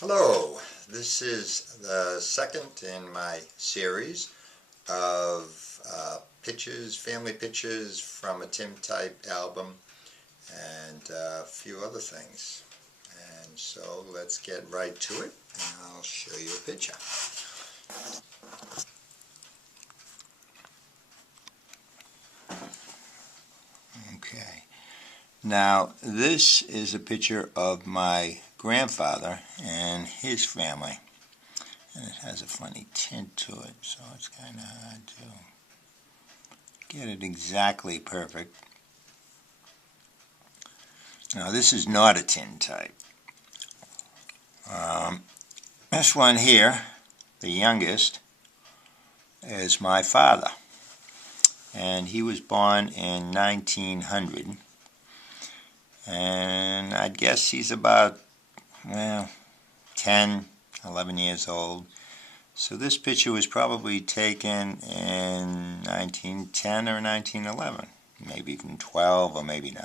Hello, this is the second in my series of family pictures from a tintype album and a few other things. And so let's get right to it and I'll show you a picture. Okay, now this is a picture of my grandfather and his family. And it has a funny tint to it, so it's kind of hard to get it exactly perfect. Now this is not a tintype. This one here, the youngest, is my father. And he was born in 1900. And I'd guess he's about, 10, 11 years old. So this picture was probably taken in 1910 or 1911. Maybe even 12 or maybe 9.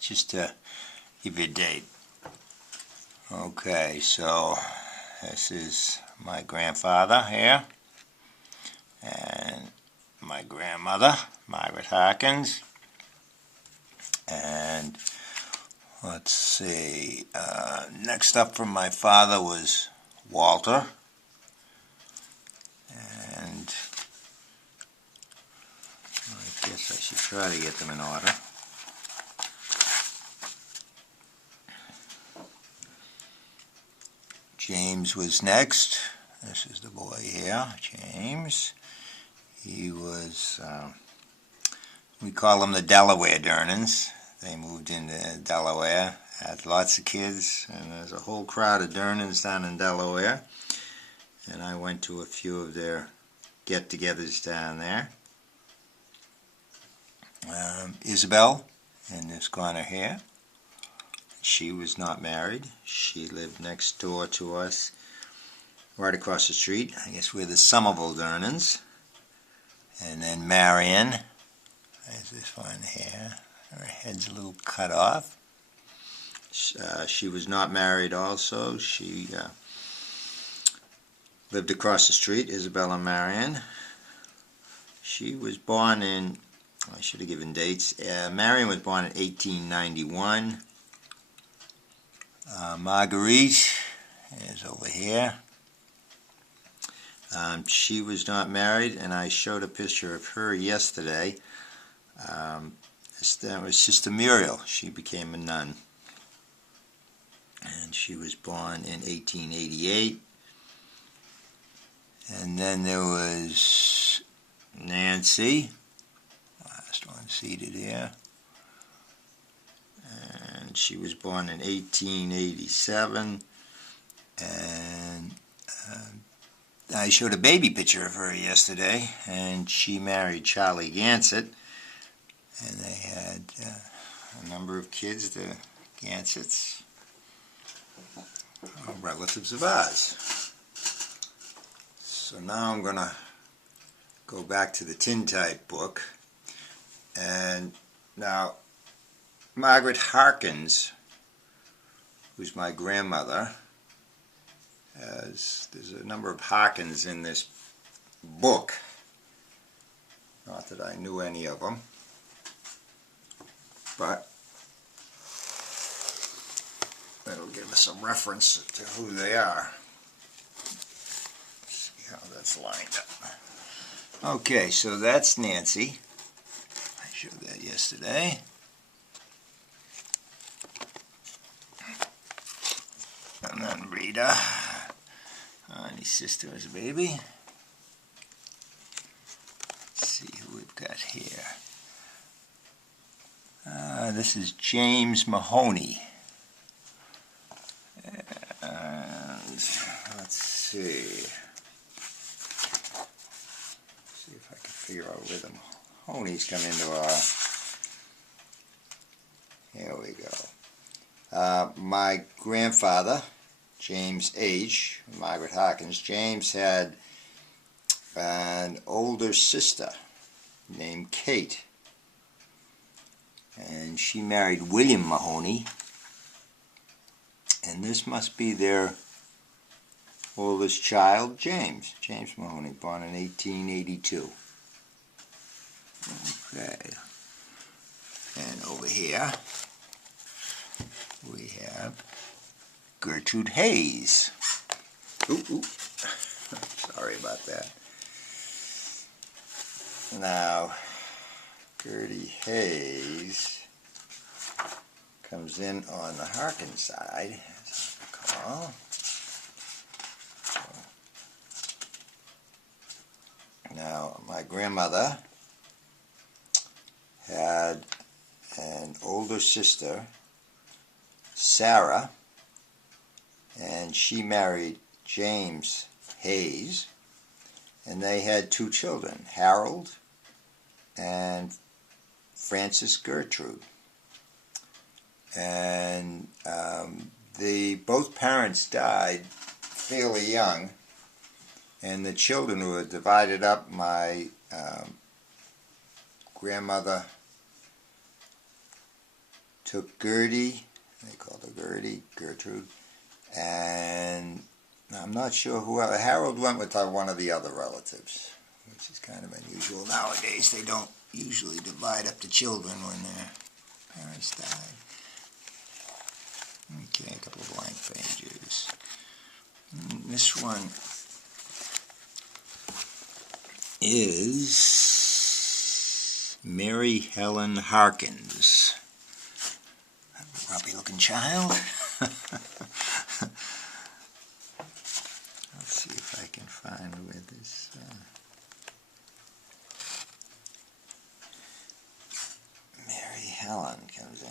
Just to give you a date. Okay, so this is my grandfather here. And my grandmother, Margaret Harkins. And let's see, next up from my father was Walter. And I guess I should try to get them in order. James was next. This is the boy here, James. He was, we call them the Delaware Durnans. They moved into Delaware, had lots of kids, and there's a whole crowd of Durnans down in Delaware. And I went to a few of their get-togethers down there. Isabel, in this corner here. She was not married. She lived next door to us, right across the street. I guess we're the Somerville Durnans. And then Marion, there's this one here. Her head's a little cut off. She was not married also. She lived across the street, Isabella Marion. She was born in, I should have given dates. Marion was born in 1891. Marguerite is over here. She was not married, and I showed a picture of her yesterday. That was Sister Muriel. She became a nun. And she was born in 1888. And then there was Nancy, last one seated here. And she was born in 1887. And I showed a baby picture of her yesterday, and she married Charlie Gansett, and they had a number of kids. The Gansetts are relatives of ours. So now I'm going to go back to the tintype book, and now Margaret Harkins, who's my grandmother, there's a number of Harkins in this book. Not that I knew any of them, but that'll give us a reference to who they are. Let's see how that's lined up. Okay, so that's Nancy. I showed that yesterday. And then Rita. And his sister as a baby. Let's see who we've got here. This is James Mahoney. And let's see. See if I can figure out where the Mahonies come into our. Here we go. My grandfather, James H., Margaret Harkins. James had an older sister named Kate, and she married William Mahoney, And this must be their oldest child, James Mahoney, born in 1882. Okay. And over here we have Gertrude Hayes. Ooh. Sorry about that. Now, Gertie Hayes comes in on the Harkin side, as I recall. Now, my grandmother had an older sister, Sarah, and she married James Hayes, and they had 2 children, Harold and Frances Gertrude. And both parents died fairly young, and the children were divided up. My grandmother took Gertie, they called her Gertrude, and I'm not sure who else. Harold went with one of the other relatives, which is kind of unusual. Nowadays they don't usually divide up the children when their parents died. Okay, a couple of blank pages. This one is Mary Helen Harkins. A grumpy looking child. Let's see if I can find where this Mary Helen comes in.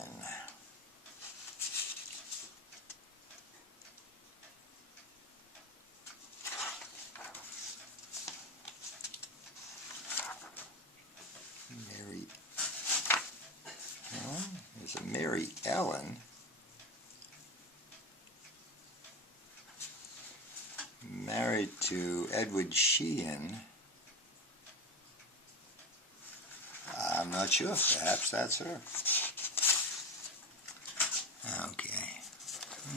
There's a Mary Ellen. Married to Edward Sheehan. I'm not sure. Perhaps that's her. Okay.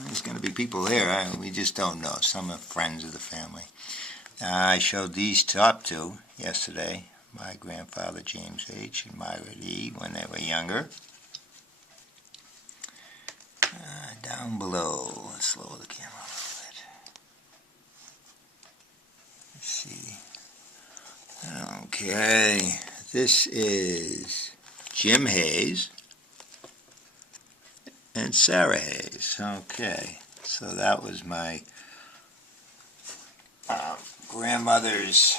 There's going to be people there. We just don't know. Some are friends of the family. I showed these top 2 yesterday. My grandfather, James H., and Margaret E., when they were younger. Down below. Let's lower the camera a little bit. Let's see. Okay. This is Jim Hayes and Sarah Hayes. Okay. So that was my grandmother's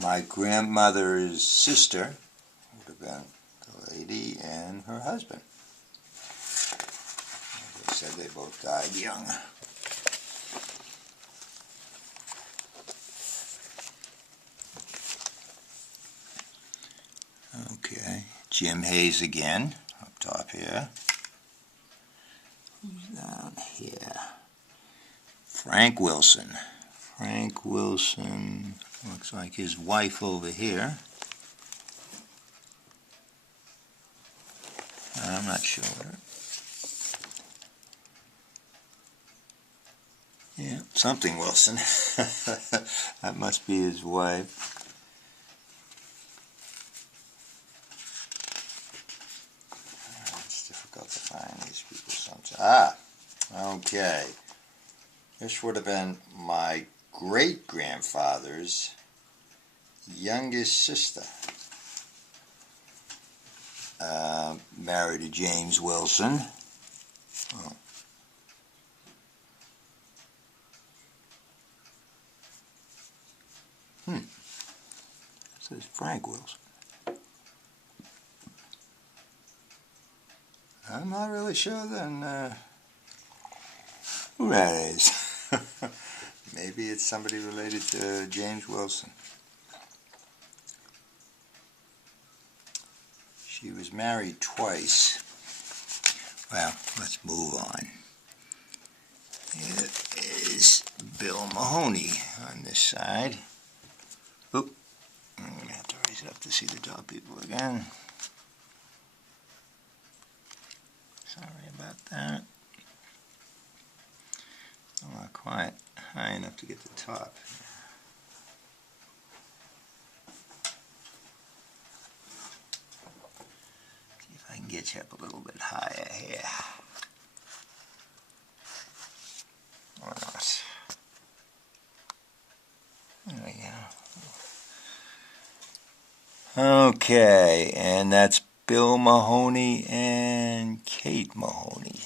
my grandmother's sister would have been the lady and her husband. As I said, they both died young. Okay, Jim Hayes again, up top here. Who's down here? Frank Wilson. Frank Wilson, looks like his wife over here. I'm not sure. Yeah, something Wilson. That must be his wife. It's difficult to find these people sometimes. Okay. This would have been my great-grandfather's youngest sister. Married to James Wilson. Oh. It says Frank Wilson. I'm not really sure then who that is. Maybe it's somebody related to James Wilson. She was married twice. Well, let's move on. Here is Bill Mahoney on this side. Oop, I'm going to have to raise it up to see the dog people again. Sorry about that. Not quite high enough to get the top. See if I can get you up a little bit higher here. Or not. There we go. Okay, and that's Bill Mahoney and Kate Mahoney.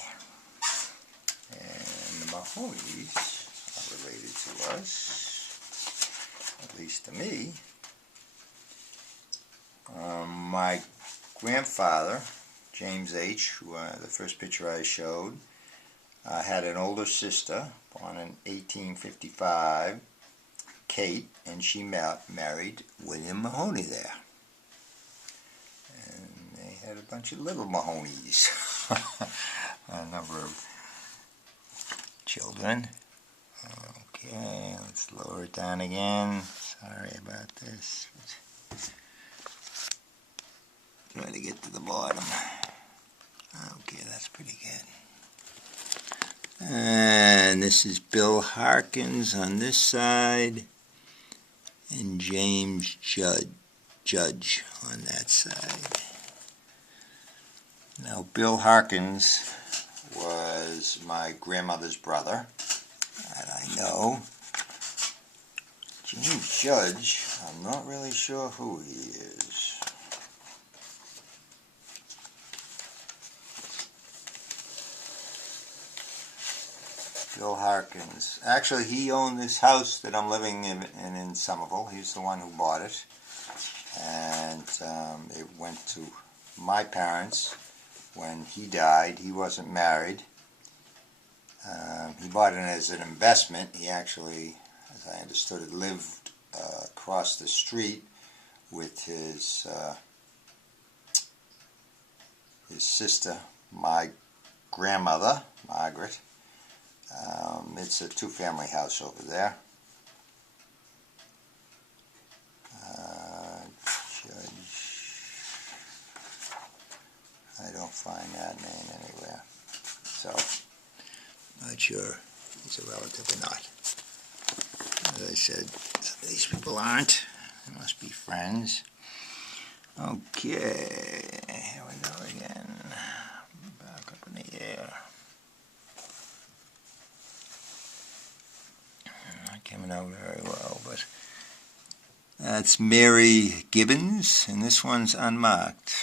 And the Mahonies are related to us, at least to me. My grandfather, James H., who the first picture I showed, had an older sister born in 1855, Kate, and she married William Mahoney there. And they had a bunch of little Mahonies, a number of children. Okay, let's lower it down again. Sorry about this. Try to get to the bottom. Okay, that's pretty good. And this is Bill Harkins on this side, and James Judge on that side. Now, Bill Harkins was my grandmother's brother, that I know. James Judge, I'm not really sure who he is. Bill Harkins. Actually, he owned this house that I'm living in Somerville. He's the one who bought it. And it went to my parents when he died. He wasn't married. He bought it as an investment. He actually, as I understood it, lived across the street with his sister, my grandmother, Margaret. It's a two-family house over there. Judge. I don't find that name anywhere. So, not sure if he's a relative or not. As I said, some of these people aren't. They must be friends. Okay, here we go again. Back up in the air. Not coming out very well, but that's Mary Gibbons, and this one's unmarked.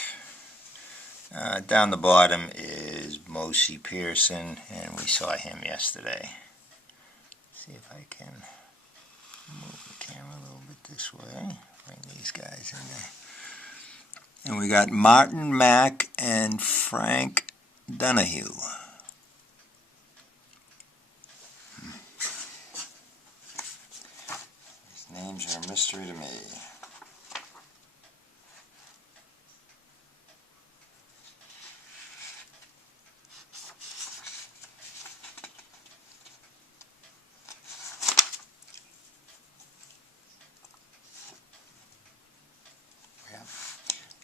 Down the bottom is Mosi Pearson, and we saw him yesterday. See if I can move the camera a little bit this way. Bring these guys in there. And we got Martin Mack and Frank Donahue. These names are a mystery to me.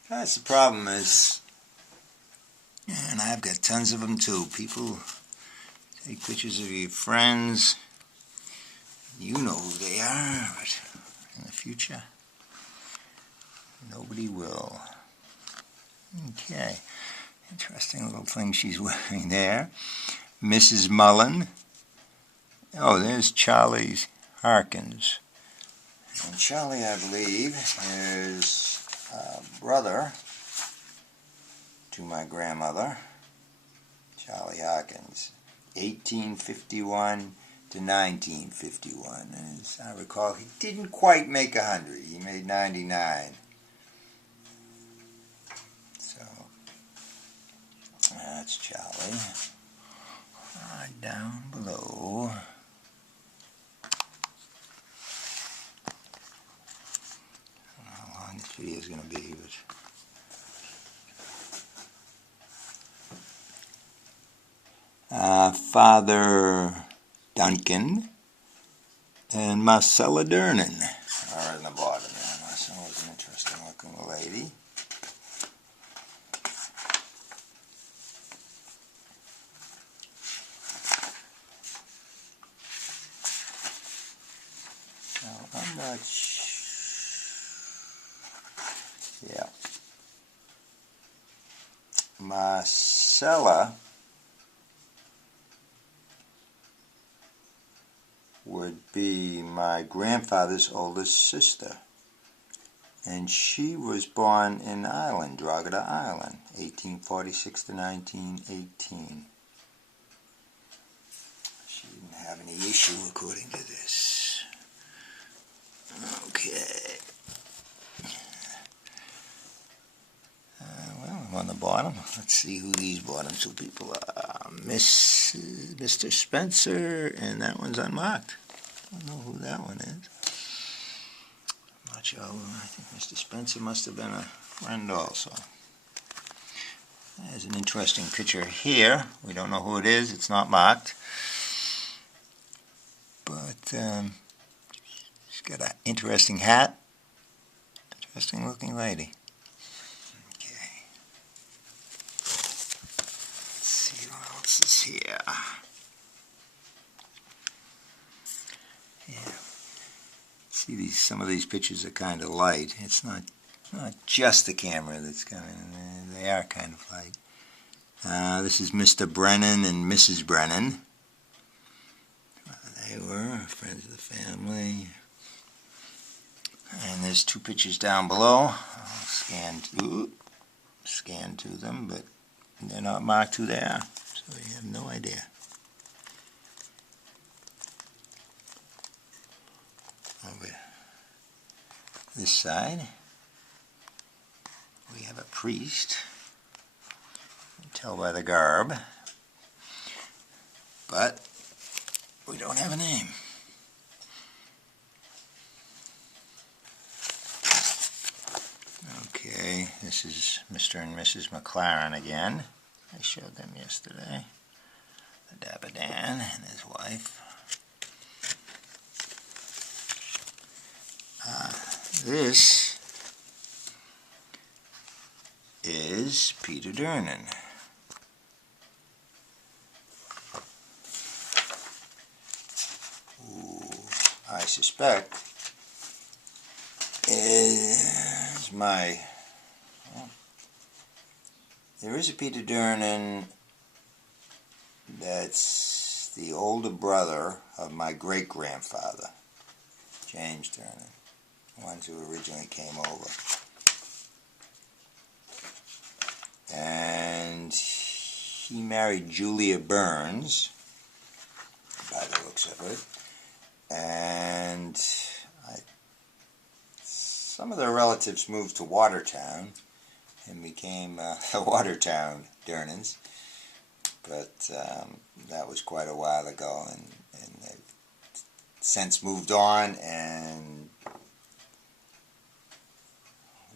That's the problem is, and I've got tons of them too, people take pictures of your friends, you know who they are, but in the future, nobody will. Okay, interesting little thing she's wearing there. Mrs. Mullen. Oh, there's Charlie Harkins. And Charlie, I believe, is brother to my grandmother, Charlie Harkins, 1851 to 1951. As I recall, he didn't quite make 100. He made 99. So, that's Charlie. Down below. This video is going to be, but Father Duncan and Marcella Durnan are in the bottom there. Marcella's an interesting looking lady. Now, I'm not yeah. Marcella would be my grandfather's oldest sister, and she was born in Ireland, Drogheda, Ireland, 1846 to 1918. She didn't have any issue according to this. Okay. Well, I'm on the bottom. Let's see who these bottom two people are. Mr. Spencer, and that one's unmarked. I don't know who that one is. I'm not sure. I think Mr. Spencer must have been a friend also. There's an interesting picture here. We don't know who it is. It's not marked. But she's got an interesting hat. Interesting looking lady. Okay. Let's see what else is here. Yeah. See, some of these pictures are kind of light. It's not just the camera that's coming. They are kind of light. This is Mr. Brennan and Mrs. Brennan. They were friends of the family. And there's two pictures down below. I'll scan to them, but they're not marked who they are, so you have no idea. Over this side, we have a priest. You can tell by the garb, but we don't have a name. Okay, this is Mr. and Mrs. McLaren again. I showed them yesterday. The Dapper Dan and his wife. This is Peter Durnan. Who I suspect is my... Well, there is a Peter Durnan that's the older brother of my great-grandfather, James Durnan, the ones who originally came over. And he married Julia Burns, by the looks of it, and some of their relatives moved to Watertown and became the Watertown Durnans, but that was quite a while ago, and they've since moved on, and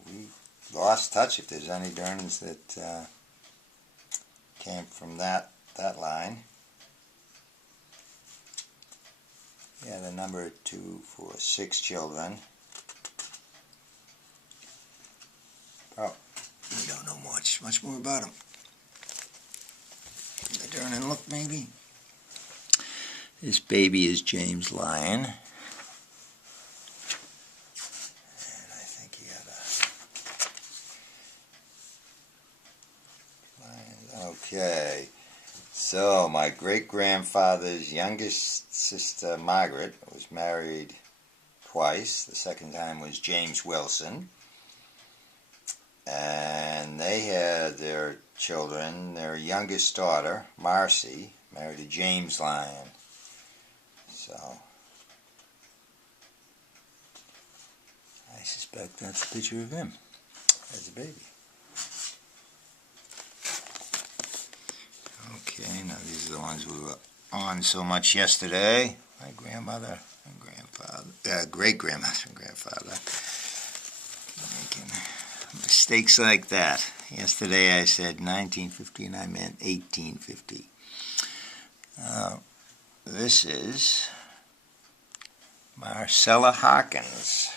we lost touch if there's any Durnans that came from that line. Yeah, the number 2 for 6 children. Oh, we don't know much more about them. The Durnan look, maybe. This baby is James Lyon. And I think he had a Lion. Okay. So, my great-grandfather's youngest sister, Margaret, was married twice. The second time was James Wilson. And they had their children. Their youngest daughter, Marcy, married a James Lyon. So, I suspect that's a picture of him as a baby. Okay, now these are the ones we were on so much yesterday. My grandmother and grandfather, great-grandmother and grandfather, making mistakes like that. Yesterday I said 1950 and I meant 1850. This is Marcella Hawkins. Let's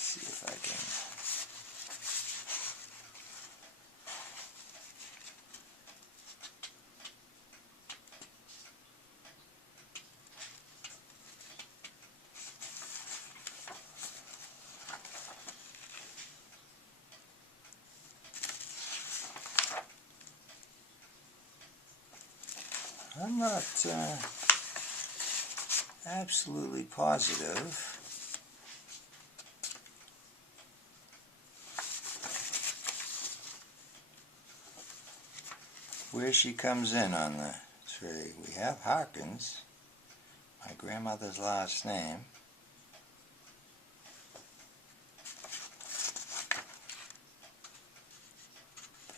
see if I can. I'm not absolutely positive. Where she comes in on the tree. We have Hawkins, my grandmother's last name.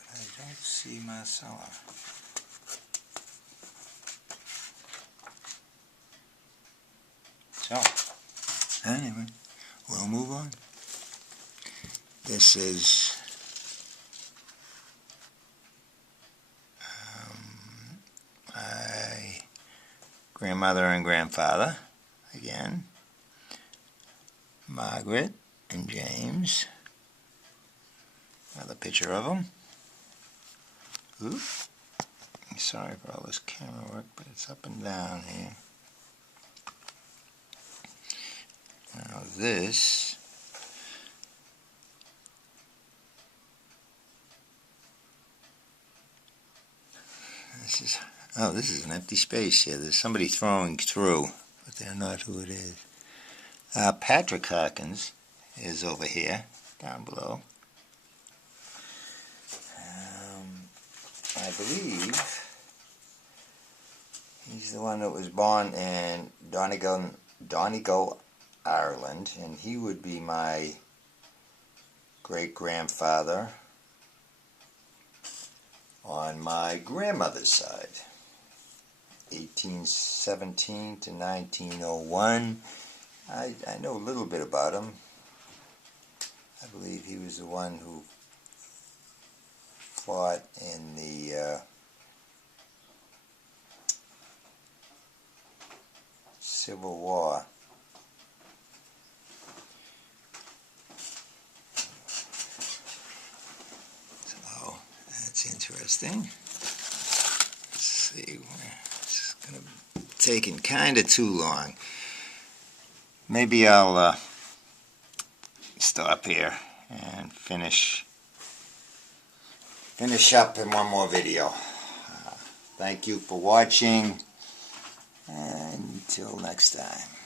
But I don't see Marcella. So, anyway, we'll move on. This is my grandmother and grandfather, again, Margaret and James. Another picture of them. Oop. Sorry for all this camera work, but it's up and down here. Now this is, oh, this is an empty space here. There's somebody throwing through, but they're not who it is. Patrick Hawkins is over here, down below. I believe he's the one that was born in Donegal, Ireland, and he would be my great-grandfather on my grandmother's side. 1817 to 1901. I know a little bit about him. I believe he was the one who fought in the Civil War. So that's interesting. Let's see, it's going to be taking kind of too long. Maybe I'll stop here and finish up in one more video. Thank you for watching, and until next time.